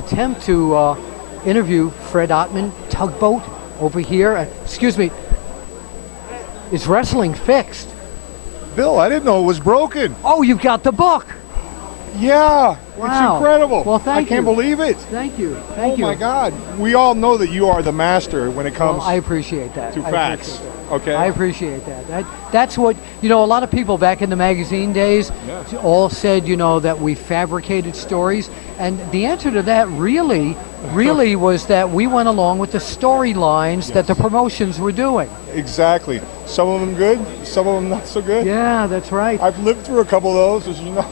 attempt to interview Fred Ottman, Tugboat, over here. Excuse me. Is wrestling fixed? Bill, I didn't know it was broken. Oh, you've got the book. Yeah, Wow. It's incredible. Well, thank you. I can't believe it. Thank you. Thank you. Oh my God, we all know that you are the master when it comes Well, I appreciate that. to I facts. appreciate that. Okay. I appreciate that. That's what, a lot of people back in the magazine days all said, that we fabricated stories. And the answer to that really was that we went along with the storylines that the promotions were doing. Exactly. Some of them good, some of them not so good. Yeah, that's right. I've lived through a couple of those, as you know.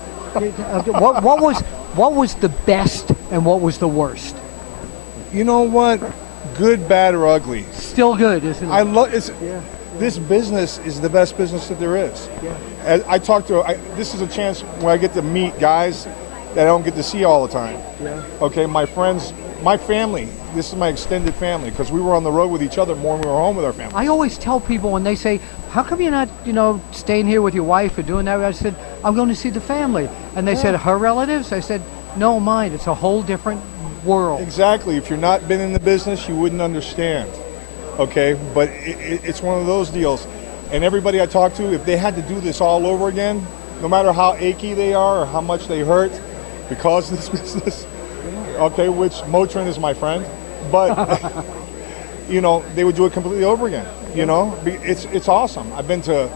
What was the best and what was the worst? You know what? Good, bad, or ugly. Still good, isn't it? I love it. This business is the best business that there is. Yeah. I talk to. This is a chance when I get to meet guys that I don't get to see all the time. Yeah. Okay, my friends, my family. This is my extended family because we were on the road with each other more than we were home with our family. I always tell people when they say, "How come you're not, staying here with your wife or doing that?" I said, "I'm going to see the family." And they said, "Her relatives?" I said, "No, mine. It's a whole different world." Exactly. If you're not been in the business, you wouldn't understand. Okay, but it's one of those deals. And everybody I talk to, if they had to do this all over again, no matter how achy they are or how much they hurt because of this business, okay, which Motrin is my friend, but they would do it completely over again. It's awesome. I've been to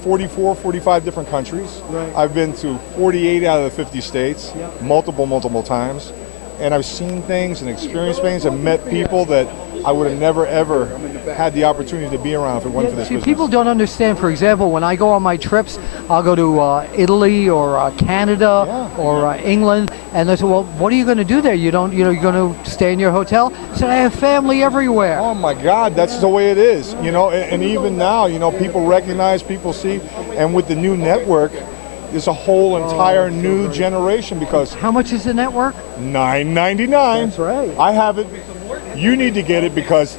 44, 45 different countries. Right. I've been to 48 out of the 50 states, multiple times. And I've seen things and experienced things and met people that I would have never, ever had the opportunity to be around if it wasn't for this business. People don't understand, for example, when I go on my trips, I'll go to Italy or Canada or England, and they say, well, what are you going to do there? You're going to stay in your hotel? I said, I have family everywhere. Oh my God, that's the way it is. And even now, people recognize, people see, and with the new network, there's a whole entire new generation because... How much is the network? $9.99. That's right. I have it. You need to get it because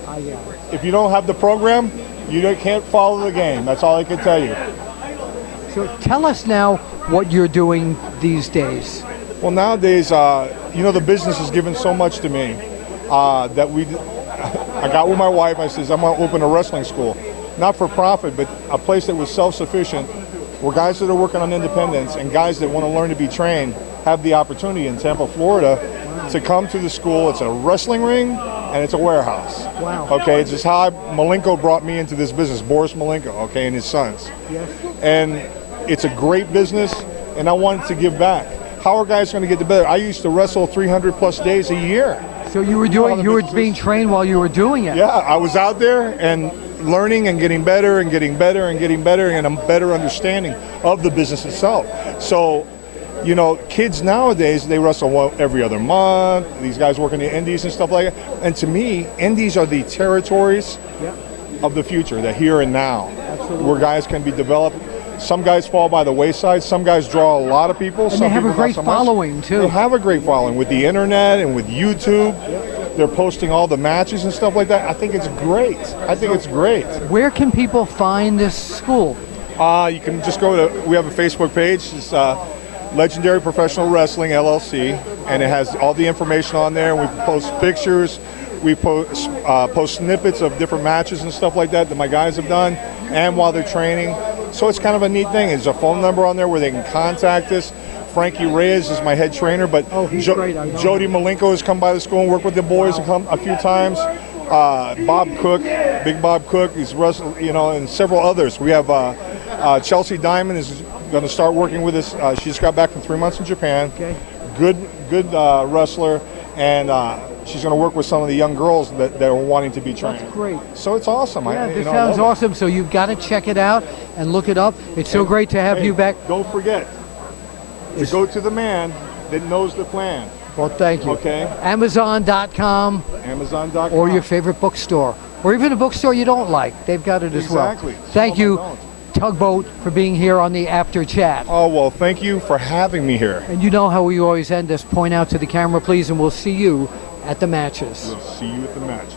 if you don't have the program, you can't follow the game. That's all I can tell you. So tell us now what you're doing these days. Well, nowadays, the business has given so much to me that I got with my wife. I says, I'm going to open a wrestling school. Not for profit, but a place that was self-sufficient, where guys that are working on independence and guys that want to learn to be trained have the opportunity in Tampa, Florida, to come to the school. It's a wrestling ring and it's a warehouse. Wow. Okay, it's just how Malenko brought me into this business, Boris Malenko, okay, and his sons. Yes. And it's a great business, and I wanted to give back. How are guys going to get the better? I used to wrestle 300 plus days a year. So you were being trained while you were doing it? Yeah, I was out there and learning and getting better and getting better and getting better and a better understanding of the business itself. So, kids nowadays, they wrestle every other month. These guys work in the indies and stuff like that. And to me, indies are the territories of the future, the here and now. Absolutely. Where guys can be developed. Some guys fall by the wayside. Some guys draw a lot of And they have a great following, too. They have a great following with the internet and with YouTube. They're posting all the matches and stuff like that. I think it's great. It's great. Where can people find this school? You can just we have a Facebook page. It's Legendary Professional Wrestling LLC, and it has all the information on there. We post pictures. We post snippets of different matches and stuff like that my guys have done, and while they're training. So it's kind of a neat thing. There's a phone number on there where they can contact us. Frankie Reyes is my head trainer, but Jody Malenko has come by the school and worked with the boys a few times. Bob Cook, Big Bob Cook, he's wrestled, and several others. We have Chelsea Diamond is going to start working with us. She just got back from 3 months in Japan. Okay. Good wrestler, and she's going to work with some of the young girls that are wanting to be trained. That's great. So it's awesome. Yeah, this sounds awesome. So you've got to check it out and look it up. It's so great to have you back. Don't forget to go to the man that knows the plan. Well, thank you. Okay. Amazon.com. Amazon.com. Or your favorite bookstore. Or even a bookstore you don't like. They've got it as well. Exactly. Thank you, Tugboat, for being here on the After Chat. Oh, well, thank you for having me here. And you know how we always end this. Point out to the camera, please, and we'll see you at the matches. We'll see you at the matches.